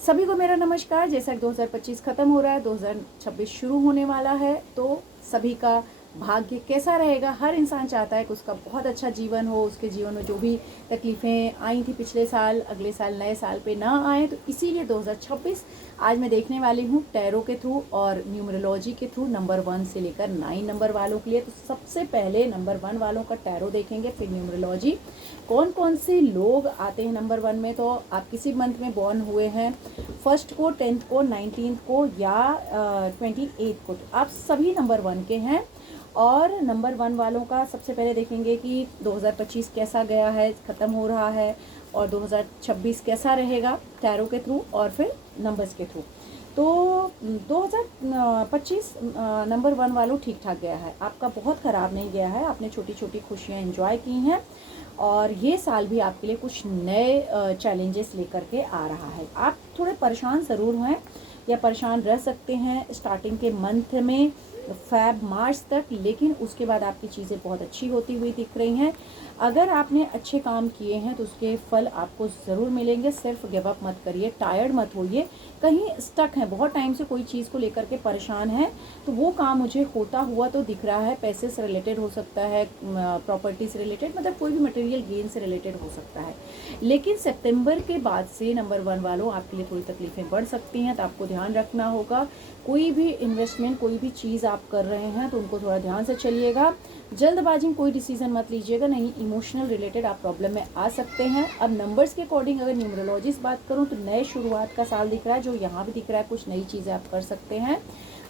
सभी को मेरा नमस्कार। जैसा कि 2025 खत्म हो रहा है, 2026 शुरू होने वाला है, तो सभी का भाग्य कैसा रहेगा? हर इंसान चाहता है कि उसका बहुत अच्छा जीवन हो, उसके जीवन में जो भी तकलीफ़ें आई थी पिछले साल, अगले साल नए साल पे ना आए। तो इसीलिए 2026 आज मैं देखने वाली हूँ टैरो के थ्रू और न्यूमरोलॉजी के थ्रू नंबर 1 से लेकर 9 नंबर वालों के लिए। तो सबसे पहले नंबर 1 वालों का टैरो देखेंगे, फिर न्यूमरोलॉजी। कौन कौन से लोग आते हैं नंबर 1 में? तो आप किसी मंथ में बॉर्न हुए हैं, 1 को, 10 को, 19 को या 28 को, तो आप सभी नंबर 1 के हैं। और नंबर 1 वालों का सबसे पहले देखेंगे कि 2025 कैसा गया है, ख़त्म हो रहा है, और 2026 कैसा रहेगा टैरो के थ्रू और फिर नंबर्स के थ्रू। तो 2025 नंबर 1 वालों ठीक ठाक गया है, आपका बहुत ख़राब नहीं गया है। आपने छोटी छोटी खुशियाँ एंजॉय की हैं और ये साल भी आपके लिए कुछ नए चैलेंजेस लेकर के आ रहा है। आप थोड़े परेशान ज़रूर हैं या परेशान रह सकते हैं स्टार्टिंग के मंथ में, फैब मार्च तक, लेकिन उसके बाद आपकी चीज़ें बहुत अच्छी होती हुई दिख रही हैं। अगर आपने अच्छे काम किए हैं तो उसके फल आपको ज़रूर मिलेंगे। सिर्फ गिव अप मत करिए, टायर्ड मत होइए। कहीं स्टक हैं, बहुत टाइम से कोई चीज़ को लेकर के परेशान है, तो वो काम मुझे होता हुआ तो दिख रहा है। पैसे से रिलेटेड हो सकता है, प्रॉपर्टी से रिलेटेड, मतलब कोई भी मटेरियल गेन से रिलेटेड हो सकता है। लेकिन सितंबर के बाद से नंबर 1 वालों आपके लिए थोड़ी तकलीफ़ें बढ़ सकती हैं, तो आपको ध्यान रखना होगा। कोई भी इन्वेस्टमेंट, कोई भी चीज़ आप कर रहे हैं तो उनको थोड़ा ध्यान से चलिएगा। जल्दबाजी में कोई डिसीजन मत लीजिएगा, नहीं इमोशनल रिलेटेड आप प्रॉब्लम में आ सकते हैं। अब नंबर्स के अकॉर्डिंग अगर न्यूमरोलॉजी से बात करूं तो नए शुरुआत का साल दिख रहा है, जो यहाँ भी दिख रहा है। कुछ नई चीज़ें आप कर सकते हैं।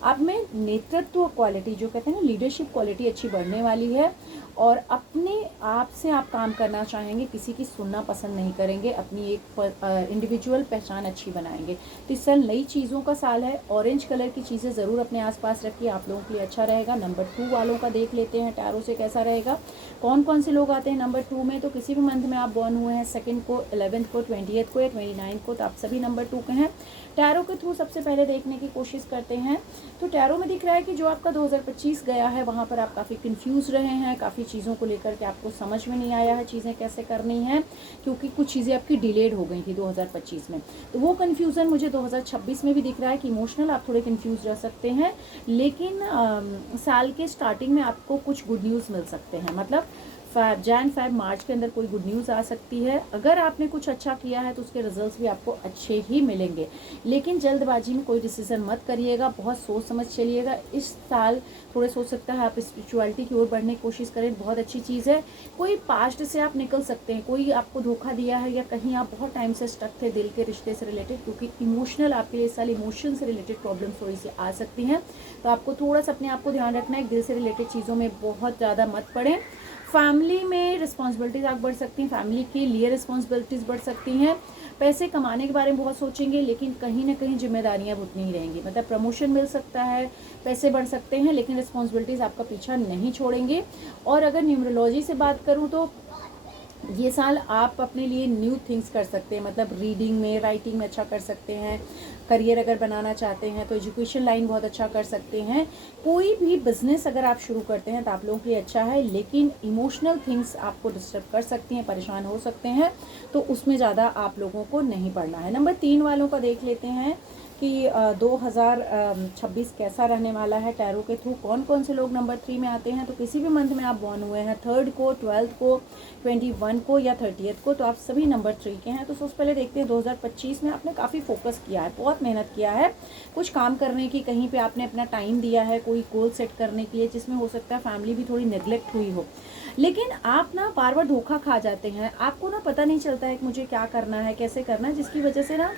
आप में नेतृत्व क्वालिटी, जो कहते हैं ना लीडरशिप क्वालिटी, अच्छी बढ़ने वाली है। और अपने आप से आप काम करना चाहेंगे, किसी की सुनना पसंद नहीं करेंगे, अपनी एक इंडिविजुअल पहचान अच्छी बनाएंगे। तो इस साल नई चीज़ों का साल है। ऑरेंज कलर की चीज़ें ज़रूर अपने आसपास रखिए, आप लोगों के लिए अच्छा रहेगा। नंबर 2 वालों का देख लेते हैं टैरो से कैसा रहेगा। कौन कौन से लोग आते हैं नंबर 2 में? तो किसी भी मंथ में आप बॉर्न हुए हैं, 2 को, 11 को, 28 को या 29 को, तो आप सभी नंबर 2 के हैं। टैरो के थ्रू सबसे पहले देखने की कोशिश करते हैं। तो टैरो में दिख रहा है कि जो आपका 2025 गया है वहाँ पर आप काफ़ी कंफ्यूज रहे हैं, काफ़ी चीज़ों को लेकर के आपको समझ में नहीं आया है चीज़ें कैसे करनी हैं, क्योंकि कुछ चीज़ें आपकी डिलेड हो गई थी 2025 में। तो वो कन्फ्यूज़न मुझे 2026 में भी दिख रहा है कि इमोशनल आप थोड़े कंफ्यूज रह सकते हैं। लेकिन साल के स्टार्टिंग में आपको कुछ गुड न्यूज़ मिल सकते हैं, मतलब फैब मार्च के अंदर कोई गुड न्यूज़ आ सकती है। अगर आपने कुछ अच्छा किया है तो उसके रिजल्ट्स भी आपको अच्छे ही मिलेंगे। लेकिन जल्दबाजी में कोई डिसीजन मत करिएगा, बहुत सोच समझ चलिएगा। इस साल थोड़े सोच सकता है आप स्पिरिचुअलिटी की ओर बढ़ने की कोशिश करें, बहुत अच्छी चीज़ है। कोई पास्ट से आप निकल सकते हैं, कोई आपको धोखा दिया है या कहीं आप बहुत टाइम से स्टक थे दिल के रिश्ते से रिलेटेड, क्योंकि इमोशनल आपके लिए इस साल इमोशन से रिलेटेड प्रॉब्लम थोड़ी सी आ सकती हैं। तो आपको थोड़ा सा अपने आप को ध्यान रखना है, दिल से रिलेटेड चीज़ों में बहुत ज़्यादा मत पड़ें। फैमिली में रिस्पॉन्सिबिलिटीज़ आप बढ़ सकती हैं, फैमिली के लिए रिस्पॉन्सिबिलिटीज़ बढ़ सकती हैं। पैसे कमाने के बारे में बहुत सोचेंगे, लेकिन कहीं ना कहीं जिम्मेदारियां उतनी ही रहेंगी, मतलब प्रमोशन मिल सकता है, पैसे बढ़ सकते हैं, लेकिन रिस्पॉन्सिबिलिटीज़ आपका पीछा नहीं छोड़ेंगे। और अगर न्यूमरोलॉजी से बात करूँ तो ये साल आप अपने लिए न्यू थिंग्स कर सकते हैं, मतलब रीडिंग में, राइटिंग में अच्छा कर सकते हैं। करियर अगर बनाना चाहते हैं तो एजुकेशन लाइन बहुत अच्छा कर सकते हैं। कोई भी बिजनेस अगर आप शुरू करते हैं तो आप लोगों के लिए अच्छा है, लेकिन इमोशनल थिंग्स आपको डिस्टर्ब कर सकती हैं, परेशान हो सकते हैं, तो उसमें ज़्यादा आप लोगों को नहीं पड़ना है। नंबर 3 वालों का देख लेते हैं कि 2026 कैसा रहने वाला है टैरो के थ्रू। कौन कौन से लोग नंबर 3 में आते हैं? तो किसी भी मंथ में आप बॉर्न हुए हैं, 3 को, 12 को, 21 को या 30 को, तो आप सभी नंबर 3 के हैं। तो सबसे पहले देखते हैं 2025 में आपने काफ़ी फोकस किया है, बहुत मेहनत किया है कुछ काम करने की, कहीं पे आपने अपना टाइम दिया है कोई गोल सेट करने के लिए, जिसमें हो सकता है फैमिली भी थोड़ी नेग्लेक्ट हुई हो। लेकिन आप ना बार बार धोखा खा जाते हैं, आपको ना पता नहीं चलता है कि मुझे क्या करना है, कैसे करना है, जिसकी वजह से ना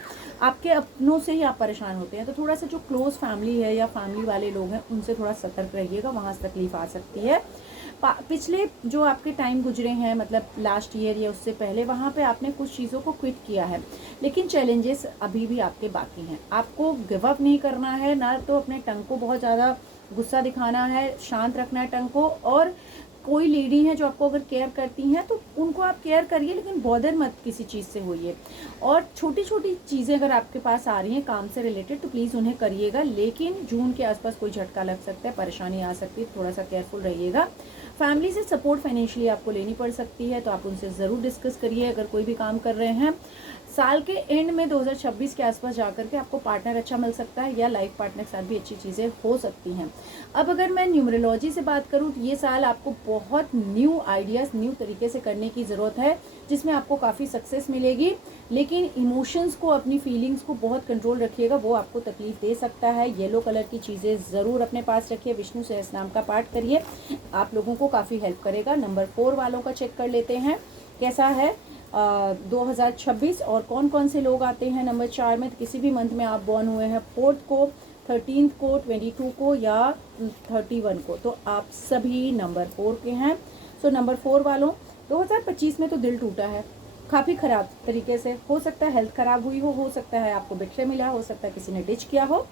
आपके अपनों से ही आप परेशान होते हैं। तो थोड़ा सा जो क्लोज फैमिली है या फैमिली वाले लोग हैं उनसे थोड़ा सतर्क रहिएगा, वहाँ से तकलीफ आ सकती है। पिछले जो आपके टाइम गुजरे हैं, मतलब लास्ट ईयर या उससे पहले, वहाँ पे आपने कुछ चीज़ों को क्विट किया है, लेकिन चैलेंजेस अभी भी आपके बाकी हैं। आपको गिव अप नहीं करना है, ना तो अपने टंग को बहुत ज़्यादा गुस्सा दिखाना है, शांत रखना है टंग को। और कोई लेडी है जो आपको अगर केयर करती हैं तो उनको आप केयर करिए, लेकिन बॉदर मत किसी चीज़ से होइए। और छोटी छोटी चीज़ें अगर आपके पास आ रही हैं काम से रिलेटेड तो प्लीज़ उन्हें करिएगा, लेकिन जून के आसपास कोई झटका लग सकता है, परेशानी आ सकती है, थोड़ा सा केयरफुल रहिएगा। फैमिली से सपोर्ट फाइनेंशियली आपको लेनी पड़ सकती है, तो आप उनसे ज़रूर डिस्कस करिए अगर कोई भी काम कर रहे हैं। साल के एंड में 2026 के आसपास जाकर के आपको पार्टनर अच्छा मिल सकता है या लाइफ पार्टनर के साथ भी अच्छी चीज़ें हो सकती हैं। अब अगर मैं न्यूमरोलॉजी से बात करूँ तो ये साल आपको बहुत न्यू आइडियाज़, न्यू तरीके से करने की ज़रूरत है, जिसमें आपको काफ़ी सक्सेस मिलेगी। लेकिन इमोशंस को, अपनी फीलिंग्स को बहुत कंट्रोल रखिएगा, वो आपको तकलीफ दे सकता है। येलो कलर की चीज़ें ज़रूर अपने पास रखिए। विष्णु सहस्त्रनाम का पाठ करिए, आप लोगों को काफ़ी हेल्प करेगा। नंबर 4 वालों का चेक कर लेते हैं कैसा है 2026 और कौन कौन से लोग आते हैं नंबर 4 में। तो किसी भी मंथ में आप बॉर्न हुए हैं 4th को, 13th को, 22 को या 31 को, तो आप सभी नंबर 4 के हैं। सो नंबर 4 वालों 2025 में तो दिल टूटा है काफ़ी ख़राब तरीके से। हो सकता है हेल्थ ख़राब हुई हो सकता है आपको बिट्रे मिला, हो सकता है किसी ने डिच किया हो।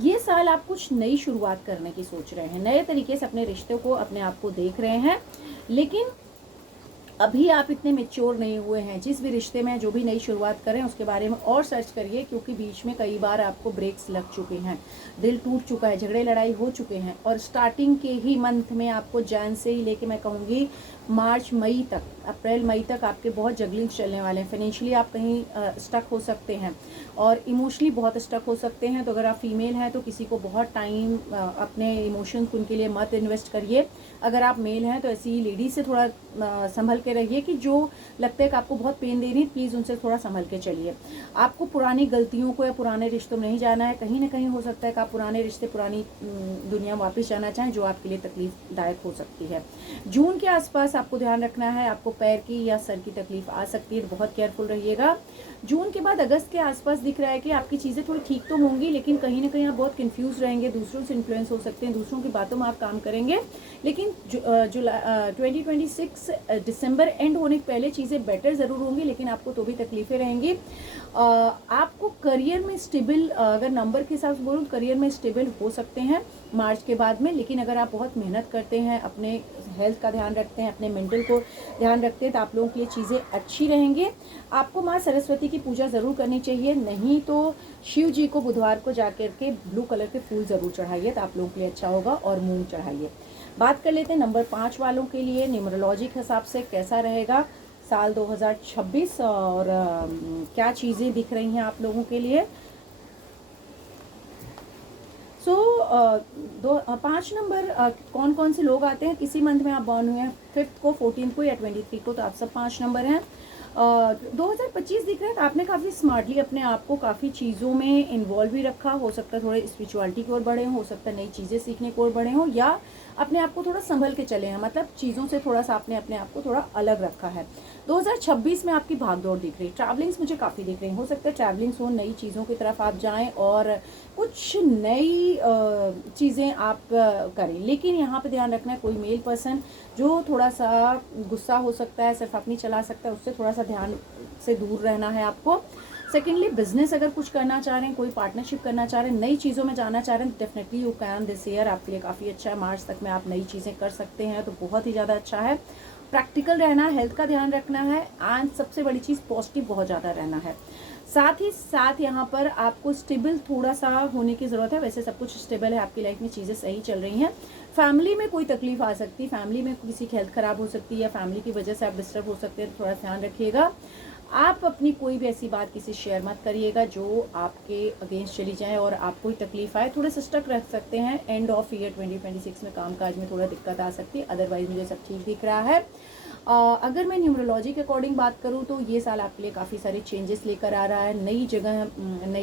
ये साल आप कुछ नई शुरुआत करने की सोच रहे हैं, नए तरीके से अपने रिश्ते को, अपने आप को देख रहे हैं, लेकिन अभी आप इतने मैच्योर नहीं हुए हैं। जिस भी रिश्ते में जो भी नई शुरुआत करें उसके बारे में और सर्च करिए, क्योंकि बीच में कई बार आपको ब्रेक्स लग चुके हैं, दिल टूट चुका है, झगड़े लड़ाई हो चुके हैं। और स्टार्टिंग के ही मंथ में आपको जैन से ही लेके मैं कहूँगी मार्च मई तक, अप्रैल मई तक आपके बहुत जगलिंग चलने वाले हैं। फाइनेंशियली आप कहीं स्टक हो सकते हैं और इमोशनली बहुत स्टक हो सकते हैं। तो अगर आप फीमेल हैं तो किसी को बहुत टाइम अपने इमोशंस उनके लिए मत इन्वेस्ट करिए। अगर आप मेल हैं तो ऐसी लेडीज से थोड़ा संभल के रहिए कि जो लगता है कि आपको बहुत पेन दे रही है, प्लीज़ उनसे थोड़ा संभल के चलिए। आपको पुरानी गलतियों को या पुराने रिश्तों में नहीं जाना है। कहीं ना कहीं हो सकता है कि आप पुराने रिश्ते, पुरानी दुनिया वापस जाना चाहें, जो आपके लिए तकलीफदायक हो सकती है। जून के आसपास आपको ध्यान रखना है, आपको पैर की या सर की तकलीफ आ सकती है, तो बहुत केयरफुल रहिएगा। जून के बाद अगस्त के आसपास दिख रहा है कि आपकी चीज़ें थोड़ी ठीक तो होंगी, लेकिन कहीं ना कहीं आप बहुत कंफ्यूज रहेंगे, दूसरों से इन्फ्लुएंस हो सकते हैं, दूसरों की बातों में आप काम करेंगे। लेकिन जुलाई 2026 दिसंबर एंड होने के पहले चीज़ें बेटर ज़रूर होंगी, लेकिन आपको तो भी तकलीफ़ें रहेंगी। आपको करियर में स्टेबल, अगर नंबर के हिसाब से बोलूँ, करियर में स्टेबल हो सकते हैं मार्च के बाद में। लेकिन अगर आप बहुत मेहनत करते हैं, अपने हेल्थ का ध्यान रखते हैं, अपने मेंटल को ध्यान रखते हैं, तो आप लोगों के लिए चीज़ें अच्छी रहेंगी। आपको माँ सरस्वती की पूजा ज़रूर करनी चाहिए, नहीं तो शिव जी को बुधवार को जाकर के ब्लू कलर के फूल ज़रूर चढ़ाइए, तो आप लोगों के लिए अच्छा होगा। और मूंग चढ़ाइए। बात कर लेते हैं नंबर 5 वालों के लिए न्यूमरोलॉजी के हिसाब से कैसा रहेगा साल 2026 और क्या चीज़ें दिख रही हैं आप लोगों के लिए। सो 5 नंबर कौन कौन से लोग आते हैं, किसी मंथ में आप बॉर्न हुए हैं 5th को, 14th को या 23 को, तो आप सब 5 नंबर हैं। 2025 दिख रहा है तो आपने काफ़ी स्मार्टली अपने आप को काफ़ी चीज़ों में इन्वॉल्व भी रखा। हो सकता है थोड़े स्पिरिचुअलिटी की ओर बढ़े हो सकता है नई चीज़ें सीखने की ओर बढ़े हों, या अपने आप को थोड़ा संभल के चले हैं, मतलब चीज़ों से थोड़ा सा आपने अपने आप को थोड़ा अलग रखा है। 2026 में आपकी भागदौड़ दिख रही, ट्रैवलिंग्स मुझे काफ़ी दिख रही। हो सकता है ट्रैवलिंग्स हो, नई चीज़ों की तरफ आप जाएं और कुछ नई चीज़ें आप करें। लेकिन यहाँ पे ध्यान रखना है, कोई मेल पर्सन जो थोड़ा सा गुस्सा हो सकता है, सिर्फ अपनी चला सकता है, उससे थोड़ा सा ध्यान से दूर रहना है आपको। सेकेंडली बिजनेस अगर कुछ करना चाह रहे हैं, कोई पार्टनरशिप करना चाह रहे हैं, नई चीज़ों में जाना चाह रहे हैं, definitely you can. This year आपके लिए काफ़ी अच्छा है। मार्च तक में आप नई चीज़ें कर सकते हैं, तो बहुत ही ज़्यादा अच्छा है। प्रैक्टिकल रहना, हेल्थ का ध्यान रखना है, एंड सबसे बड़ी चीज़ पॉजिटिव बहुत ज़्यादा रहना है। साथ ही साथ यहाँ पर आपको स्टेबल थोड़ा सा होने की ज़रूरत है। वैसे सब कुछ स्टेबल है आपकी लाइफ में, चीज़ें सही चल रही हैं। फैमिली में कोई तकलीफ आ सकती है, फैमिली में किसी की हेल्थ ख़राब हो सकती है या फैमिली की वजह से आप डिस्टर्ब हो सकते हैं, तो थोड़ा ध्यान रखिएगा। आप अपनी कोई भी ऐसी बात किसी शेयर मत करिएगा जो आपके अगेंस्ट चली जाए और आपको ही तकलीफ आए। थोड़े से स्टक रख सकते हैं। एंड ऑफ ईयर 2026 में कामकाज में थोड़ा दिक्कत आ सकती है, अदरवाइज मुझे सब ठीक दिख रहा है। अगर मैं न्यूमरोलॉजी के अकॉर्डिंग बात करूँ तो ये साल आपके लिए काफ़ी सारे चेंजेस लेकर आ रहा है। नई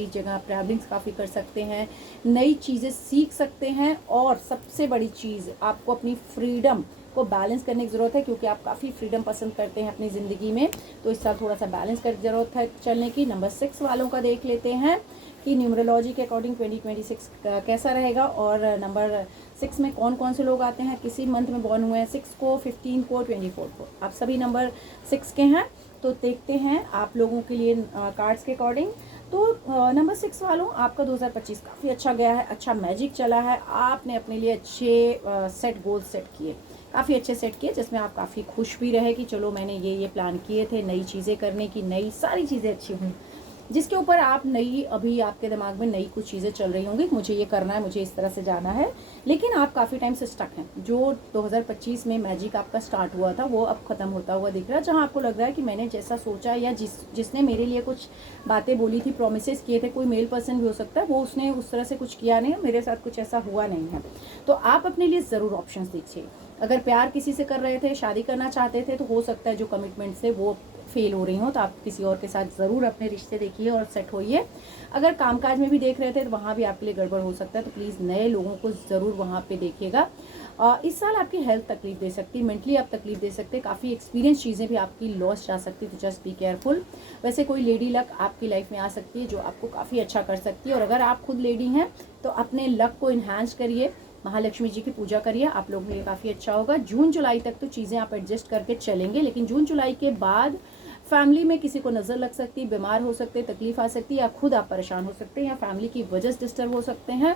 जगह ट्रैवलिंग्स काफ़ी कर सकते हैं, नई चीज़ें सीख सकते हैं, और सबसे बड़ी चीज़ आपको अपनी फ्रीडम को बैलेंस करने की ज़रूरत है, क्योंकि आप काफ़ी फ्रीडम पसंद करते हैं अपनी ज़िंदगी में। तो इस साल थोड़ा सा बैलेंस करने की ज़रूरत है चलने की। नंबर 6 वालों का देख लेते हैं कि न्यूमरोलॉजी के अकॉर्डिंग 2026 कैसा रहेगा, और नंबर 6 में कौन कौन से लोग आते हैं, किसी मंथ में बॉर्न हुए हैं 6 को, 15 को, 24 को। आप सभी नंबर 6 के हैं। तो देखते हैं आप लोगों के लिए कार्ड्स के अकॉर्डिंग। तो नंबर 6 वालों, आपका 2025 काफ़ी अच्छा गया है, अच्छा मैजिक चला है। आपने अपने लिए अच्छे सेट गोल सेट किए, काफ़ी अच्छे सेट किए, जिसमें आप काफ़ी खुश भी रहे कि चलो मैंने ये प्लान किए थे, नई चीज़ें करने की, नई सारी चीज़ें अच्छी हुई। जिसके ऊपर आप अभी आपके दिमाग में नई कुछ चीज़ें चल रही होंगी, मुझे ये करना है, मुझे इस तरह से जाना है, लेकिन आप काफ़ी टाइम से स्टक हैं। जो 2025 में मैजिक आपका स्टार्ट हुआ था वो अब ख़त्म होता हुआ दिख रहा है, जहाँ आपको लग रहा है कि मैंने जैसा सोचा या जिसने मेरे लिए कुछ बातें बोली थी, प्रोमिस किए थे, कोई मेल पर्सन भी हो सकता है, वो उसने उस तरह से कुछ किया नहीं, मेरे साथ कुछ ऐसा हुआ नहीं है। तो आप अपने लिए ज़रूर ऑप्शंस दीजिए। अगर प्यार किसी से कर रहे थे, शादी करना चाहते थे, तो हो सकता है जो कमिटमेंट से वो फेल हो रही हो, तो आप किसी और के साथ ज़रूर अपने रिश्ते देखिए और सेट होइए। अगर कामकाज में भी देख रहे थे तो वहाँ भी आपके लिए गड़बड़ हो सकता है, तो प्लीज़ नए लोगों को ज़रूर वहाँ पे देखिएगा। इस साल आपकी हेल्थ तकलीफ दे सकती है, मेंटली आप तकलीफ दे सकते हैं, काफ़ी एक्सपीरियंस चीज़ें भी आपकी लॉस जा सकती है, तो जस्ट बी केयरफुल। वैसे कोई लेडी लक आपकी लाइफ में आ सकती है जो आपको काफ़ी अच्छा कर सकती है, और अगर आप खुद लेडी हैं तो अपने लक को इन्हांस करिए, महालक्ष्मी जी की पूजा करिए, आप लोगों के लिए काफ़ी अच्छा होगा। जून जुलाई तक तो चीज़ें आप एडजस्ट करके चलेंगे, लेकिन जून जुलाई के बाद फैमिली में किसी को नज़र लग सकती है, बीमार हो सकते, तकलीफ आ सकती है, या खुद आप परेशान हो सकते हैं, या फैमिली की वजह से डिस्टर्ब हो सकते हैं।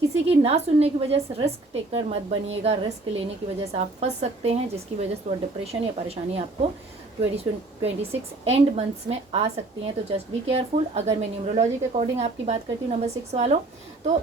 किसी की ना सुनने की वजह से रिस्क टेकर मत बनिएगा, रिस्क लेने की वजह से आप फंस सकते हैं, जिसकी वजह से थोड़ा डिप्रेशन या परेशानी आपको 2026 एंड मंथ्स में आ सकती हैं, तो जस्ट बी केयरफुल। अगर मैं न्यूमरोलॉजी के अकॉर्डिंग आपकी बात करती हूँ नंबर 6 वालों, तो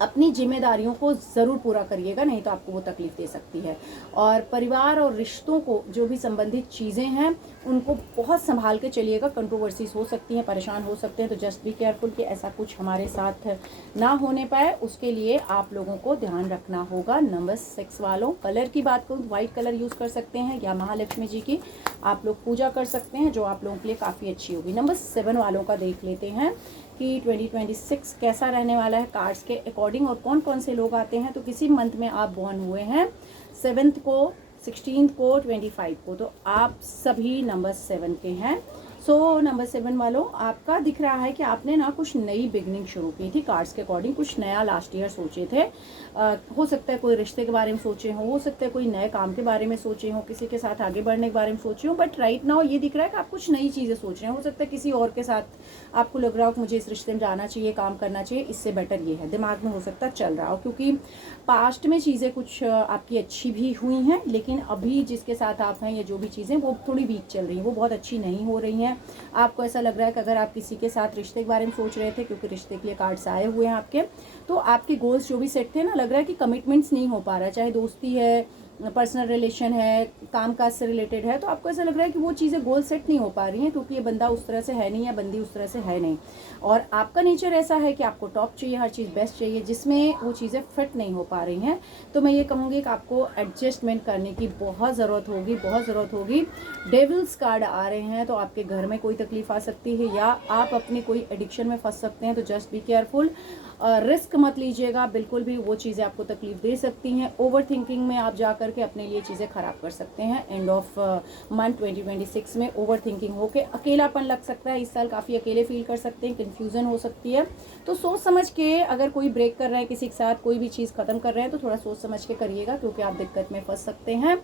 अपनी जिम्मेदारियों को ज़रूर पूरा करिएगा, नहीं तो आपको वो तकलीफ दे सकती है। और परिवार और रिश्तों को जो भी संबंधित चीज़ें हैं उनको बहुत संभाल के चलिएगा, कंट्रोवर्सीज हो सकती हैं, परेशान हो सकते हैं, तो जस्ट बी केयरफुल कि ऐसा कुछ हमारे साथ ना होने पाए, उसके लिए आप लोगों को ध्यान रखना होगा। नंबर 6 वालों, कलर की बात करूँ, वाइट कलर यूज़ कर सकते हैं, या महालक्ष्मी जी की आप लोग पूजा कर सकते हैं, जो आप लोगों के लिए काफ़ी अच्छी होगी। नंबर 7 वालों का देख लेते हैं कि 2026 कैसा रहने वाला है कार्ड्स के अकॉर्डिंग, और कौन कौन से लोग आते हैं। तो किसी मंथ में आप बॉर्न हुए हैं 7th को, 16th को, 25 को, तो आप सभी नंबर 7 के हैं। सो नंबर 7 वालों, आपका दिख रहा है कि आपने ना कुछ नई बिगनिंग शुरू की थी कार्ड्स के अकॉर्डिंग, कुछ नया लास्ट ईयर सोचे थे। हो सकता है कोई रिश्ते के बारे में सोचे हो सकता है कोई नए काम के बारे में सोचे हो, किसी के साथ आगे बढ़ने के बारे में सोचे हो, बट राइट नाउ ये दिख रहा है कि आप कुछ नई चीज़ें सोच रहे हैं। हो सकता है किसी और के साथ आपको लग रहा हो कि मुझे इस रिश्ते में जाना चाहिए, काम करना चाहिए, इससे बेटर ये है, दिमाग में हो सकता है चल रहा हो, क्योंकि पास्ट में चीज़ें कुछ आपकी अच्छी भी हुई हैं, लेकिन अभी जिसके साथ आप हैं, ये जो भी चीज़ें वो थोड़ी वीक चल रही हैं, वो बहुत अच्छी नहीं हो रही हैं। आपको ऐसा लग रहा है कि अगर आप किसी के साथ रिश्ते के बारे में सोच रहे थे, क्योंकि रिश्ते के लिए कार्ड्स आए हुए हैं आपके, तो आपके गोल्स जो भी सेट थे ना, लग रहा है कि कमिटमेंट्स नहीं हो पा रहा है, चाहे दोस्ती है, पर्सनल रिलेशन है, कामकाज से रिलेटेड है, तो आपको ऐसा लग रहा है कि वो चीज़ें गोल सेट नहीं हो पा रही हैं, क्योंकि ये बंदा उस तरह से है नहीं या बंदी उस तरह से है नहीं, और आपका नेचर ऐसा है कि आपको टॉप चाहिए, हर चीज़ बेस्ट चाहिए, जिसमें वो चीज़ें फिट नहीं हो पा रही हैं। तो मैं ये कहूँगी कि आपको एडजस्टमेंट करने की बहुत ज़रूरत होगी, बहुत ज़रूरत होगी। डेविल्स कार्ड आ रहे हैं, तो आपके घर में कोई तकलीफ आ सकती है, या आप अपनी कोई एडिक्शन में फंस सकते हैं, तो जस्ट बी केयरफुल। रिस्क मत लीजिएगा बिल्कुल भी, वो चीज़ें आपको तकलीफ दे सकती हैं। ओवर थिंकिंग में आप जा करके अपने लिए चीज़ें ख़राब कर सकते हैं। एंड ऑफ मंथ 2026 में ओवर थिंकिंग होके अकेलापन लग सकता है, इस साल काफ़ी अकेले फील कर सकते हैं, कन्फ्यूज़न हो सकती है। तो सोच समझ के अगर कोई ब्रेक कर रहे हैं किसी के साथ, कोई भी चीज़ ख़त्म कर रहे हैं, तो थोड़ा सोच समझ के करिएगा, क्योंकि आप दिक्कत में फंस सकते हैं।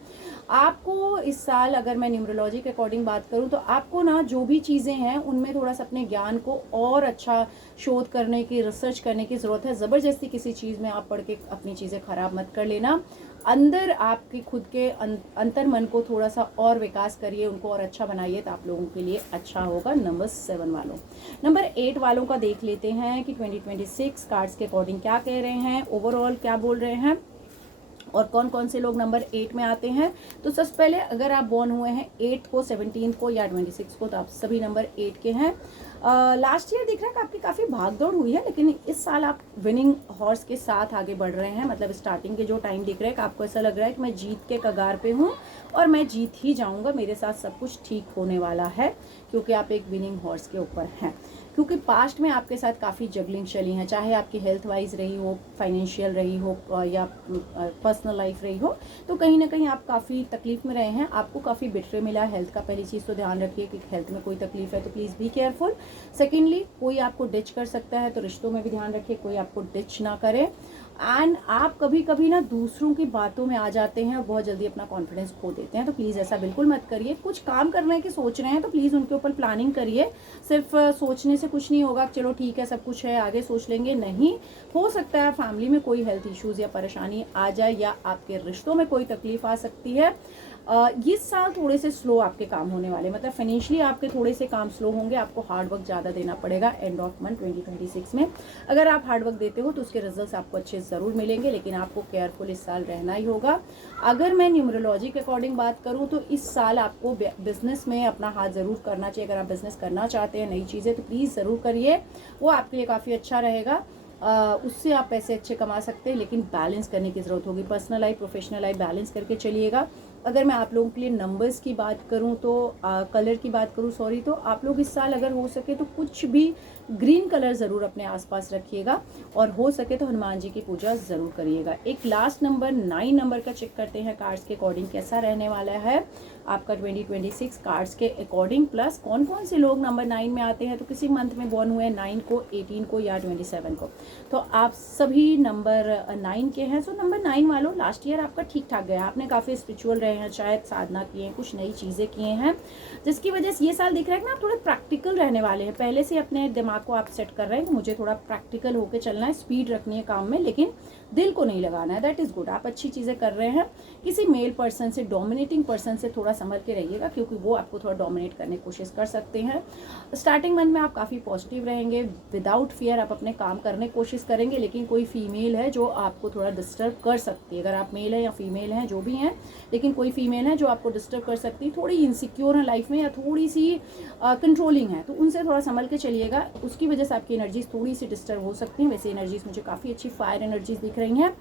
आपको इस साल अगर मैं न्यूमरोलॉजी के अकॉर्डिंग बात करूँ, तो आपको ना जो भी चीज़ें हैं उनमें थोड़ा सा अपने ज्ञान को और अच्छा शोध करने की, रिसर्च करने की ज़रूरत है। ज़बरदस्ती किसी चीज़ में आप पढ़ के अपनी चीज़ें ख़राब मत कर लेना। अंदर आपकी खुद के अंतर मन को थोड़ा सा और विकास करिए, उनको और अच्छा बनाइए, तो आप लोगों के लिए अच्छा होगा। नंबर 7 वालों, नंबर 8 वालों का देख लेते हैं कि 2026 कार्ड्स के अकॉर्डिंग क्या कह रहे हैं, ओवरऑल क्या बोल रहे हैं, और कौन कौन से लोग नंबर 8 में आते हैं। तो सबसे पहले अगर आप बॉर्न हुए हैं 8 को, 17 को या 26 को, तो आप सभी नंबर 8 के हैं। लास्ट ईयर दिख रहा है कि आपकी काफ़ी भागदौड़ हुई है, लेकिन इस साल आप विनिंग हॉर्स के साथ आगे बढ़ रहे हैं। मतलब स्टार्टिंग के जो टाइम दिख रहा है कि आपको ऐसा लग रहा है कि मैं जीत के कगार पे हूँ और मैं जीत ही जाऊँगा, मेरे साथ सब कुछ ठीक होने वाला है, क्योंकि आप एक विनिंग हॉर्स के ऊपर हैं। क्योंकि पास्ट में आपके साथ काफ़ी जगलिंग चली हैं, चाहे आपकी हेल्थ वाइज रही हो, फाइनेंशियल रही हो, या पर्सनल लाइफ रही हो, तो कहीं ना कहीं आप काफ़ी तकलीफ में रहे हैं, आपको काफ़ी बिटरे मिला है हेल्थ का। पहली चीज़ तो ध्यान रखिए कि हेल्थ में कोई तकलीफ है तो प्लीज़ बी केयरफुल। सेकेंडली, कोई आपको डिच कर सकता है, तो रिश्तों में भी ध्यान रखिए कोई आपको डिच ना करे। एंड आप कभी कभी ना दूसरों की बातों में आ जाते हैं और बहुत जल्दी अपना कॉन्फिडेंस खो देते हैं, तो प्लीज़ ऐसा बिल्कुल मत करिए। कुछ काम करने की सोच रहे हैं तो प्लीज़ उनके ऊपर प्लानिंग करिए। सिर्फ सोचने से कुछ नहीं होगा, चलो ठीक है सब कुछ है आगे सोच लेंगे, नहीं। हो सकता है फैमिली में कोई हेल्थ इश्यूज़ या परेशानी आ जाए, या आपके रिश्तों में कोई तकलीफ आ सकती है। ये साल थोड़े से स्लो आपके काम होने वाले, मतलब फाइनेंशियली आपके थोड़े से काम स्लो होंगे, आपको हार्ड वर्क ज़्यादा देना पड़ेगा एंड ऑफ मंथ 2026 में। अगर आप हार्ड वर्क देते हो तो उसके रिजल्ट्स आपको अच्छे ज़रूर मिलेंगे, लेकिन आपको केयरफुल इस साल रहना ही होगा। अगर मैं न्यूमरोलॉजी के अकॉर्डिंग बात करूँ तो इस साल आपको बिजनेस में अपना हाथ ज़रूर करना चाहिए। अगर आप बिजनेस करना चाहते हैं नई चीज़ें तो प्लीज़ ज़रूर करिए, वो आपके लिए काफ़ी अच्छा रहेगा। उससे आप पैसे अच्छे कमा सकते हैं, लेकिन बैलेंस करने की ज़रूरत होगी। Personal life professional life balance करके चलिएगा। अगर मैं आप लोगों के लिए नंबर्स की बात करूं तो कलर की बात करूं सॉरी, तो आप लोग इस साल अगर हो सके तो कुछ भी ग्रीन कलर ज़रूर अपने आसपास रखिएगा, और हो सके तो हनुमान जी की पूजा ज़रूर करिएगा। एक लास्ट नंबर 9 नंबर का चेक करते हैं कार्ड्स के अकॉर्डिंग कैसा रहने वाला है आपका 2026 कार्ड्स के अकॉर्डिंग। प्लस कौन कौन से लोग नंबर 9 में आते हैं, तो किसी मंथ में बॉर्न हुए 9 को, 18 को या 27 को, तो आप सभी नंबर 9 के हैं। सो नंबर 9 वालों, लास्ट ईयर आपका ठीक ठाक गया, आपने काफ़ी स्पिरिचुअल रहे हैं, शायद साधना किए हैं, कुछ नई चीज़ें किए हैं, जिसकी वजह से ये साल दिख रहा है कि ना आप थोड़े प्रैक्टिकल रहने वाले हैं। पहले से अपने दिमाग को आप सेट कर रहे हैं कि मुझे थोड़ा प्रैक्टिकल होकर चलना है, स्पीड रखनी है काम में, लेकिन दिल को नहीं लगाना है। दैट इज़ गुड, आप अच्छी चीज़ें कर रहे हैं। किसी मेल पर्सन से, डोमिनेटिंग पर्सन से थोड़ा संभल के रहिएगा, क्योंकि वो आपको थोड़ा डोमिनेट करने की कोशिश कर सकते हैं। स्टार्टिंग मंथ में आप काफ़ी पॉजिटिव रहेंगे, विदाउट फियर आप अपने काम करने की कोशिश करेंगे, लेकिन कोई फीमेल है जो आपको थोड़ा डिस्टर्ब कर सकती है। अगर आप मेल हैं या फीमेल हैं जो भी हैं, लेकिन कोई फीमेल है जो आपको डिस्टर्ब कर सकती है, थोड़ी इनसिक्योर है लाइफ में या थोड़ी सी कंट्रोलिंग है, तो उनसे थोड़ा संभल के चलिएगा। उसकी वजह से आपकी एनर्जीज थोड़ी सी डिस्टर्ब हो सकती हैं। वैसे एनर्जीज मुझे काफ़ी अच्छी फायर एनर्जीज दिख रही हैं।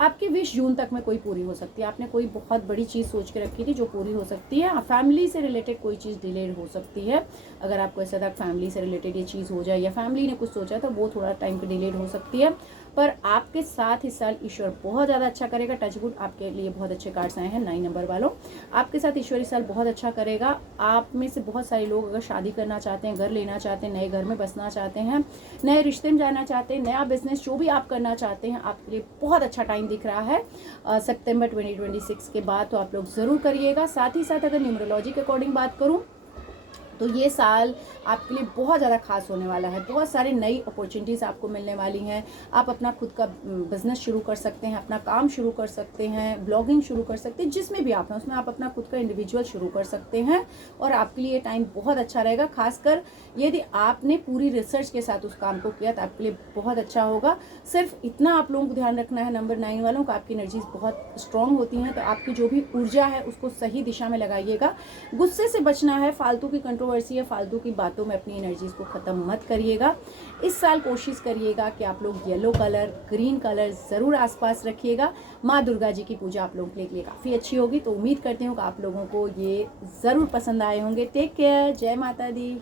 आपकी विश जून तक में कोई पूरी हो सकती है। आपने कोई बहुत बड़ी चीज़ सोच के रखी थी जो पूरी हो सकती है। फैमिली से रिलेटेड कोई चीज़ डिले हो सकती है। अगर आपको ऐसा तक फैमिली से रिलेटेड ये चीज़ हो जाए या फैमिली ने कुछ सोचा तो वो थोड़ा टाइम पे डिलेड हो सकती है, पर आपके साथ इस साल ईश्वर बहुत ज़्यादा अच्छा करेगा। टचवुड, आपके लिए बहुत अच्छे कार्ड्स आए हैं 9 नंबर वालों, आपके साथ ईश्वर इस साल बहुत अच्छा करेगा। आप में से बहुत सारे लोग अगर शादी करना चाहते हैं, घर लेना चाहते हैं, नए घर में बसना चाहते हैं, नए रिश्ते में जाना चाहते हैं, नया बिजनेस जो भी आप करना चाहते हैं, आपके लिए बहुत अच्छा टाइम दिख रहा है सितंबर 2026 के बाद, तो आप लोग ज़रूर करिएगा। साथ ही साथ अगर न्यूमरोलॉजी के अकॉर्डिंग बात करूँ तो ये साल आपके लिए बहुत ज़्यादा खास होने वाला है। बहुत सारी नई अपॉर्चुनिटीज़ आपको मिलने वाली हैं। आप अपना खुद का बिजनेस शुरू कर सकते हैं, अपना काम शुरू कर सकते हैं, ब्लॉगिंग शुरू कर सकते हैं, जिसमें भी आप हैं उसमें आप अपना खुद का इंडिविजुअल शुरू कर सकते हैं, और आपके लिए टाइम बहुत अच्छा रहेगा। खासकर यदि आपने पूरी रिसर्च के साथ उस काम को किया तो आपके लिए बहुत अच्छा होगा। सिर्फ इतना आप लोगों को ध्यान रखना है नंबर 9 वालों का, आपकी एनर्जीज बहुत स्ट्रांग होती हैं, तो आपकी जो भी ऊर्जा है उसको सही दिशा में लगाइएगा। गुस्से से बचना है, फालतू की कंट्रोवर्सी या फालतू की बातों में अपनी एनर्जीज को ख़त्म मत करिएगा। इस साल कोशिश करिएगा कि आप लोग येलो कलर, ग्रीन कलर ज़रूर आसपास रखिएगा। माँ दुर्गा जी की पूजा आप लोगों के लिए काफ़ी अच्छी होगी, तो उम्मीद करती हूँ कि आप लोगों को ये ज़रूर पसंद आए होंगे। टेक केयर, जय माता दी।